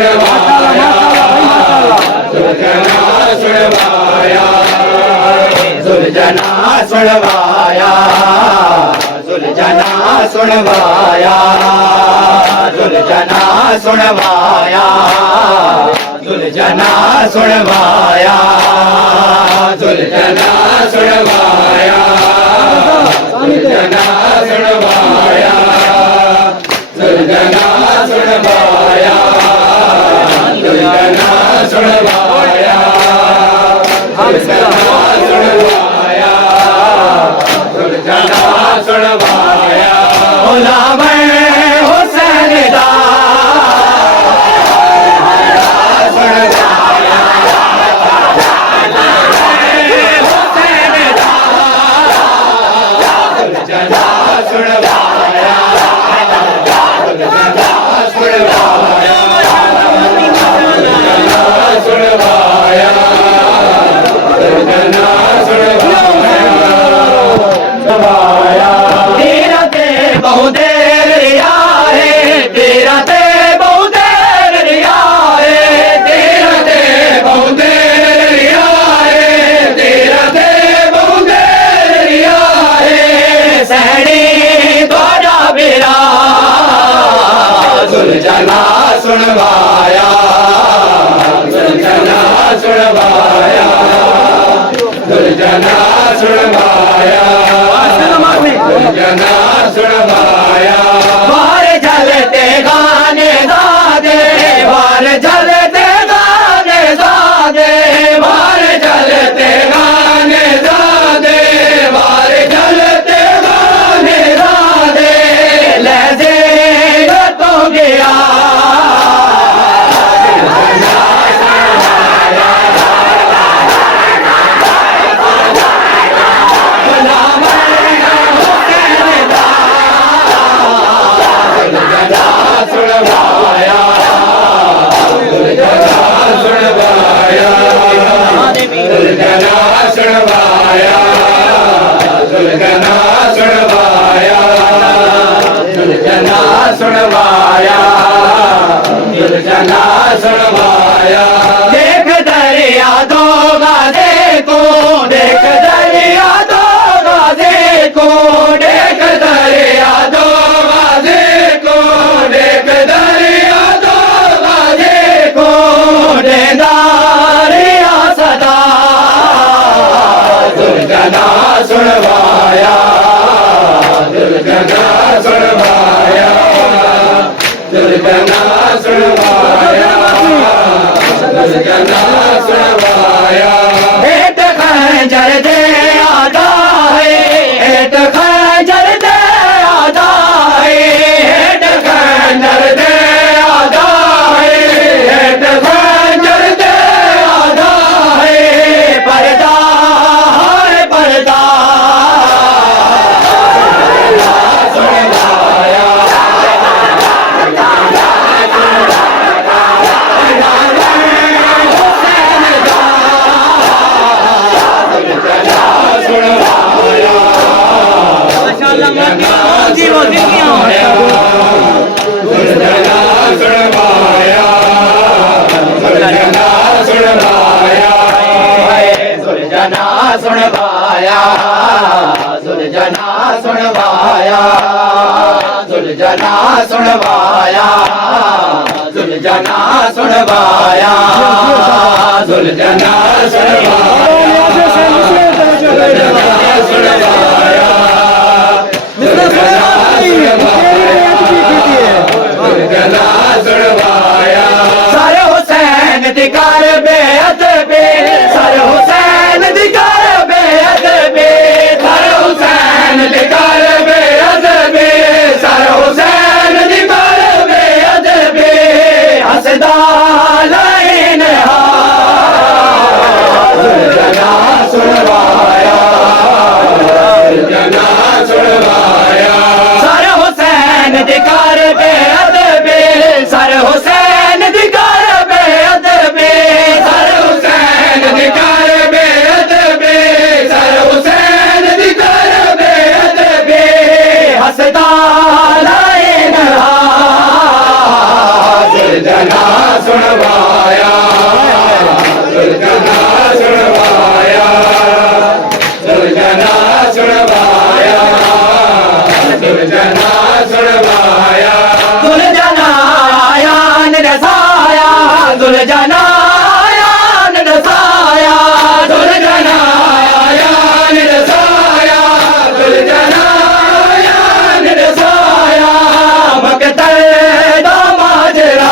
सुनवाया सुलझना सुनवाया सुलझना सुनवाया सुलझना सुनवाया सुलझना सुनवाया सुलझना सुनवाया सुलझना सुनवाया सुलझना सुनवाया सुलझना सुनवाया सुलझना सुनवाया सुलझना सुनवाया सुलझना सुनवाया गुलाम हुसैन दा सुलझना सुनवाया सुलझना सुनवाया सुलझना सुनवाया सुलझना सुनवाया बार जलते गाने दादे बार जलते गाने दादे बार जलते गाने दादे बार जलते गाने दादे लहजे तो गया सुनवाया सुलझना सुनवाया देख दरिया दो गाजे को देख दरिया दो गाजे को देख दरिया दो गाजे को देख दरिया दो गाजे को देदारिया सदा सुलझना सुनवाया सुलझना सुनवाया सुलझना सुनवाया सुलझना सुनवाया हेठ खंजर दे आदा है हेठ खंजर दे आदा है हेठ खंजर दे आदा है हेठ खंजर दे आदा है पर्दा है पर्दा सुनवाया सुलझना सुनवाया सुलझना सुनवाया सुलझना सुनवाया सुलझना सुनवाया सारे हुसैन दिकार बेअद बे सारे हुसैन दिकार बेअद बे सारे हुसैन दिकार बेअद बे सारे हुसैन दिकार बेअद बे हसदा लाइन सुलझना सुनवाया सुलझना सुनवाया सारे हुसैन दिकार बेअद बे सारे हुसैन दिकार बेअद बे सारे हुसैन दिकार बेअद बे सारे हुसैन दिकार बेअद बे हसदा लाइन सुलझना सुलझाना आया नरसाया सुलझाना आया नरसाया सुलझाना आया नरसाया मकतल दा माजरा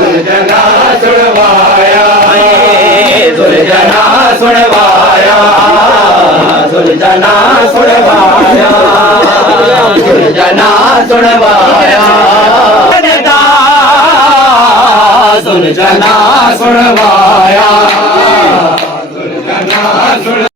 सुलझना सुनवाया सुलझना सुनवाया सुलझना सुनवाया सुलझना सुनवाया सुलझना सुन